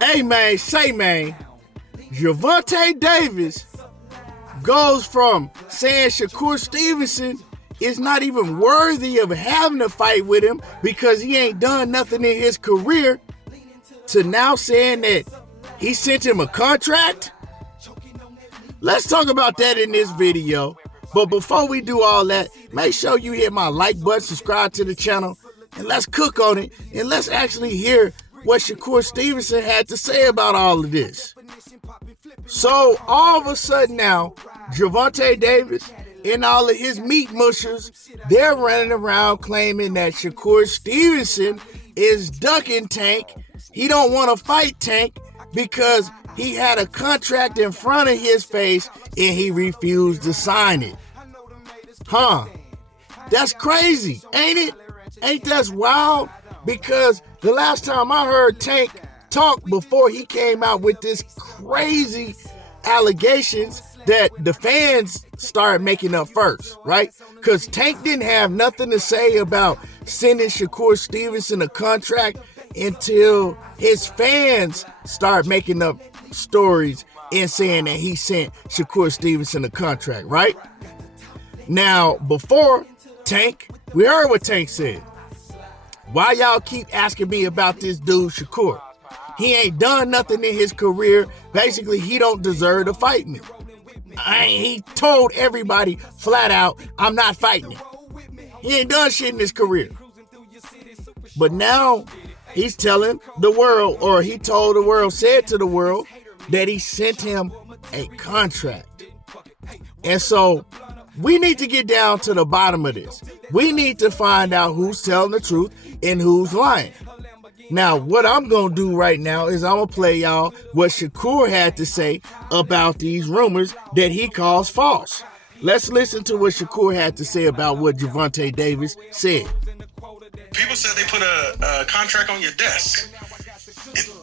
Hey man, Gervonta Davis goes from saying Shakur Stevenson is not even worthy of having a fight with him because he ain't done nothing in his career to now saying that he sent him a contract. Let's talk about that in this video. But before we do all that, make sure you hit my like button, subscribe to the channel, and let's cook on it. And let's actually hear what Shakur Stevenson had to say about all of this. So all of a sudden now, Gervonta Davis and all of his meat mushers, they're running around claiming that Shakur Stevenson is ducking Tank. He don't want to fight Tank because he had a contract in front of his face and he refused to sign it. That's crazy, ain't it? Ain't that wild? Because the last time I heard Tank talk before he came out with this crazy allegations that the fans started making up first, right? Because Tank didn't have nothing to say about sending Shakur Stevenson a contract until his fans started making up stories and saying that he sent Shakur Stevenson a contract, right? Now, before Tank, we heard what Tank said. Why y'all keep asking me about this dude, Shakur? He ain't done nothing in his career. Basically, he don't deserve to fight me. He told everybody flat out, I'm not fighting him. He ain't done shit in his career. But now he's telling the world, or he told the world, said to the world, that he sent him a contract. And so we need to get down to the bottom of this. We need to find out who's telling the truth and who's lying. Now, what I'm going to do right now is I'm going to play y'all what Shakur had to say about these rumors that he calls false. Let's listen to what Shakur had to say about what Gervonta Davis said. People said they put a contract on your desk.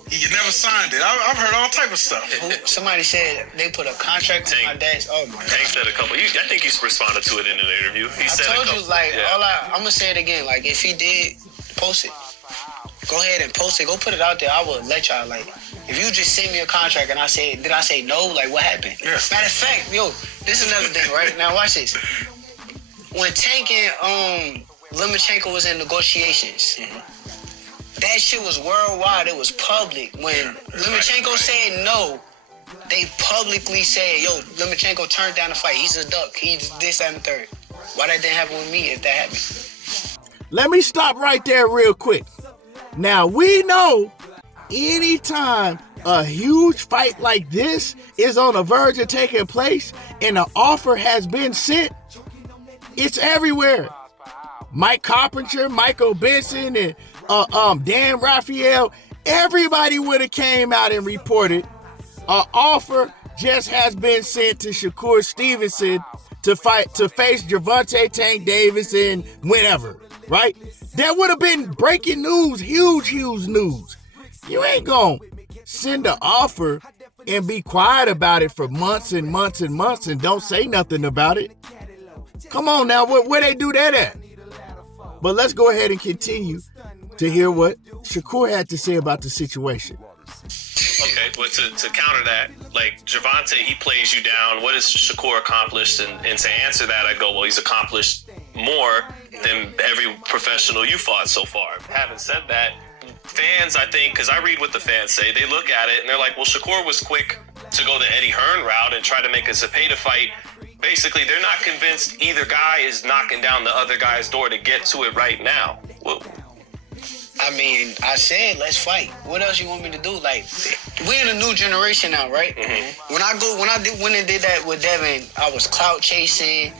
You never signed it. I've heard all type of stuff. Somebody said they put a contract on my desk. Oh my God. Tank said a couple. I think he responded to it in an interview. He said told you, I'm gonna say it again. Like, if he did post it, go ahead and post it. Go put it out there. I will let y'all. Like, if you just send me a contract and I say, did I say no? Like, what happened? Yes. Matter of fact, this is another thing, right? Now watch this. When Tank and Lomachenko was in negotiations. That shit was worldwide. It was public. When Lomachenko said no, they publicly said, Lomachenko turned down the fight. He's a duck. He's this, that, and the third. Why that didn't happen with me if that happened? Let me stop right there real quick. Now, we know anytime a huge fight like this is on the verge of taking place and an offer has been sent, it's everywhere. Mike Carpenter, Michael Benson, and Dan Raphael, everybody would have came out and reported an offer just has been sent to Shakur Stevenson to face Gervonta Tank Davis and whenever, right? That would have been breaking news, huge news. You ain't gonna send an offer and be quiet about it for months and months and months and don't say nothing about it. Come on now, where they do that at? But let's go ahead and continue to hear what Shakur had to say about the situation. Okay, but to counter that, like, Gervonta, he plays you down. What has Shakur accomplished? And to answer that, I go, well, he's accomplished more than every professional you fought so far. Having said that, fans, I think, because I read what the fans say, they look at it and they're like, well, Shakur was quick to go the Eddie Hearn route and try to make a Zepeda fight. Basically, they're not convinced either guy is knocking down the other guy's door to get to it right now. Well, I mean, I said, let's fight. What else you want me to do? Like, we're in a new generation now, right? Mm-hmm. When I went and did that with Devin, I was clout chasing.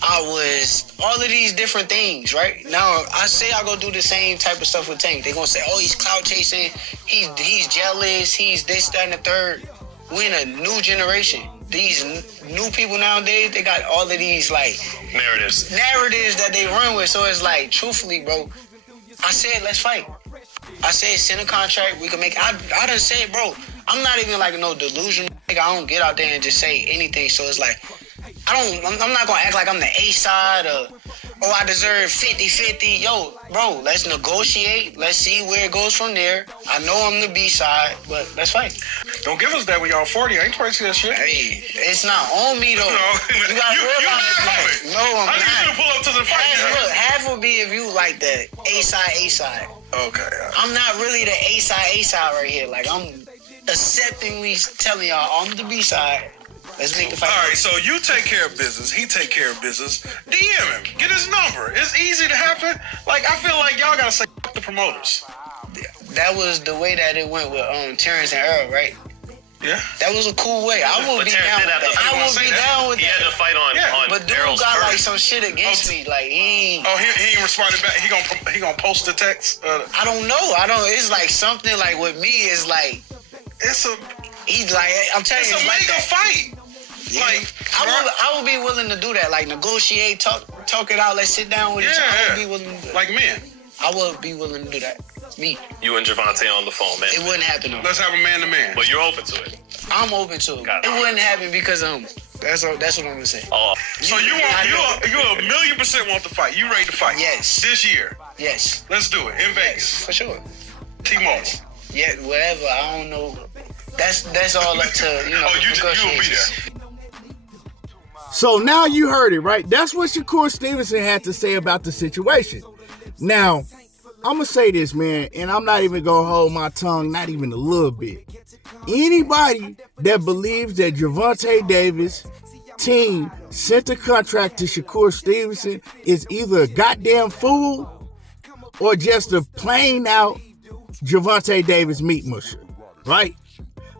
I was all of these different things, right? Now, I say I go do the same type of stuff with Tank. They're going to say, oh, he's clout chasing. He's jealous. He's this, that, and the third. We're in a new generation. These new people nowadays, they got all of these, like, narratives that they run with. So it's like, truthfully, bro, I said, let's fight. I said, send a contract. We can make. I done said, bro, I'm not even like no delusional. I don't get out there and just say anything. So it's like, I'm not gonna act like I'm the A side or oh, I deserve 50-50. Yo, bro, let's negotiate. Let's see where it goes from there. I know I'm the B side, but let's fight. Don't give us that when y'all 40. I ain't trying to see that shit. Hey, it's not on me though. No, You gotta realize you no, I'm I need you to not. pull up to the fight. Look, half would be if you like the A side. Okay. I'm not really the A side right here. Like, I'm acceptingly telling y'all I'm the B side. Let's make the fight. All right, so you take care of business. He take care of business. DM him. Get his number. It's easy to happen. Like, I feel like y'all gotta say the promoters. That was the way that it went with Terrence and Earl, right? Yeah. That was a cool way. I will But be Terrence down did with have that. to fight. I will be down with He had that. to fight on But dude Errol's got like first. some shit against me. Like, he He ain't responded back. He gonna post the text. I don't know. It's like something like with me is like, It's a he's like, I'm telling you, it's like mega that. fight. Yeah. Like, I would be willing to do that. Like, negotiate, talk it out. Let's sit down with each other. I would be willing to do that. like men. I would be willing to do that. Me. You and Gervonta on the phone, man. It wouldn't happen though. Let's have a man to man. But you're open to it. I'm open to it. Got it. It wouldn't happen because that's what I'm gonna say. Oh, So you a million% want the fight. You ready to fight? Yes. This year. Yes. Let's do it in Vegas. For sure. T-Mobile. Yeah, whatever. I don't know. That's all up to Oh, you will be negotiations. there. So now you heard it, right? That's what Shakur Stevenson had to say about the situation. Now, I'm going to say this, man, and I'm not even going to hold my tongue, not even a little bit. Anybody that believes that Gervonta Davis team sent a contract to Shakur Stevenson is either a goddamn fool or just a plain out Gervonta Davis meat musher, right?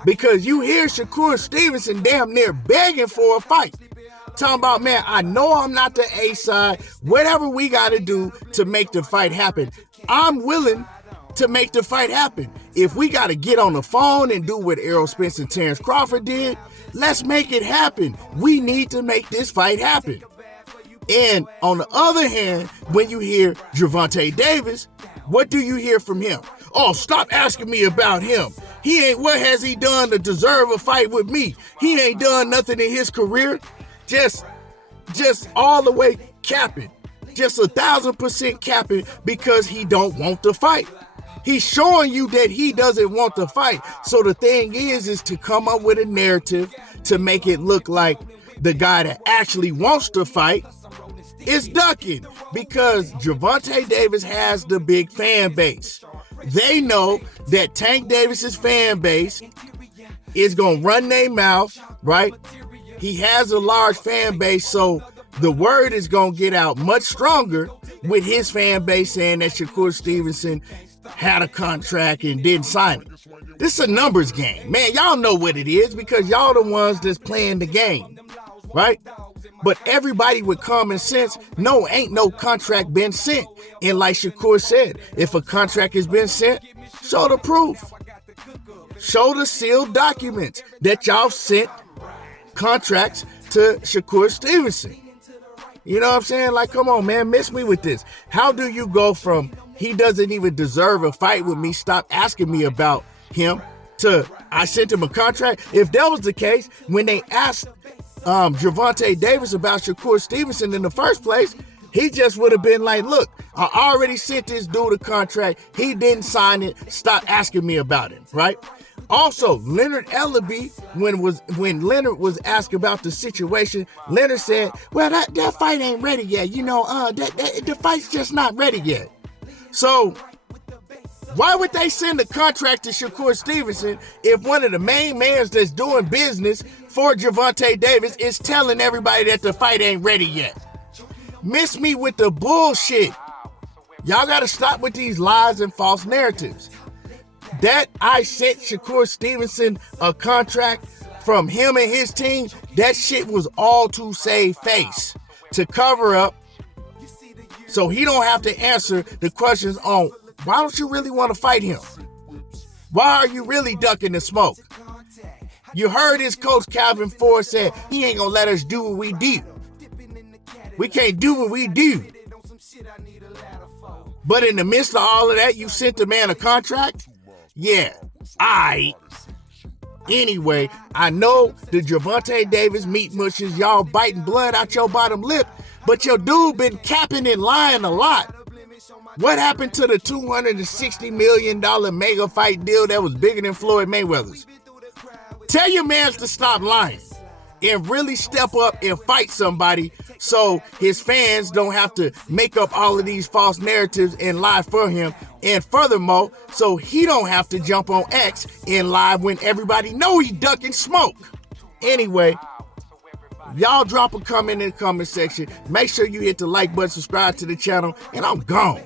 Because you hear Shakur Stevenson damn near begging for a fight. Talking about, man, I know I'm not the A side. Whatever we got to do to make the fight happen, I'm willing to make the fight happen. If we got to get on the phone and do what Errol Spence and Terrence Crawford did, let's make it happen. We need to make this fight happen. And on the other hand, when you hear Gervonta Davis, what do you hear from him? Oh, stop asking me about him. What has he done to deserve a fight with me? He ain't done nothing in his career. Just all the way capping. Just 1,000% capping because he don't want to fight. He's showing you that he doesn't want to fight. So the thing is to come up with a narrative to make it look like the guy that actually wants to fight is ducking because Gervonta Davis has the big fan base. They know that Tank Davis's fan base is going to run their mouth, right? He has a large fan base, so the word is going to get out much stronger with his fan base saying that Shakur Stevenson had a contract and didn't sign it. This is a numbers game. Man, y'all know what it is because y'all the ones that's playing the game, right? But everybody with common sense, no, ain't no contract been sent. And like Shakur said, if a contract has been sent, show the proof. Show the sealed documents that y'all sent contracts to Shakur Stevenson. You know what I'm saying? Like, come on, man, miss me with this. How do you go from he doesn't even deserve a fight with me, stop asking me about him, to I sent him a contract? If that was the case, when they asked Gervonta Davis about Shakur Stevenson in the first place, he just would have been like, look, I already sent this dude a contract. He didn't sign it. Stop asking me about it, right? Also, Leonard Ellaby, when Leonard was asked about the situation, Leonard said, well, that fight ain't ready yet. You know, the fight's just not ready yet. So why would they send a contract to Shakur Stevenson if one of the main mans that's doing business for Gervonta Davis is telling everybody that the fight ain't ready yet? Miss me with the bullshit. Y'all got to stop with these lies and false narratives. That I sent Shakur Stevenson a contract from him and his team, that shit was all to save face, to cover up so he don't have to answer the questions on why don't you really want to fight him? Why are you really ducking the smoke? You heard his coach Calvin Ford said he ain't gonna let us do what we do. We can't do what we do. But in the midst of all of that, you sent the man a contract? Yeah, Anyway, I know the Gervonta Davis meat mushes, y'all biting blood out your bottom lip But your dude been capping and lying a lot. What happened to the $260 million mega fight deal that was bigger than Floyd Mayweather's? Tell your mans to stop lying and really step up and fight somebody so his fans don't have to make up all of these false narratives and lie for him. And furthermore, so he don't have to jump on X and lie when everybody know he ducking smoke. Anyway, y'all drop a comment in the comment section. Make sure you hit the like button, subscribe to the channel, and I'm gone.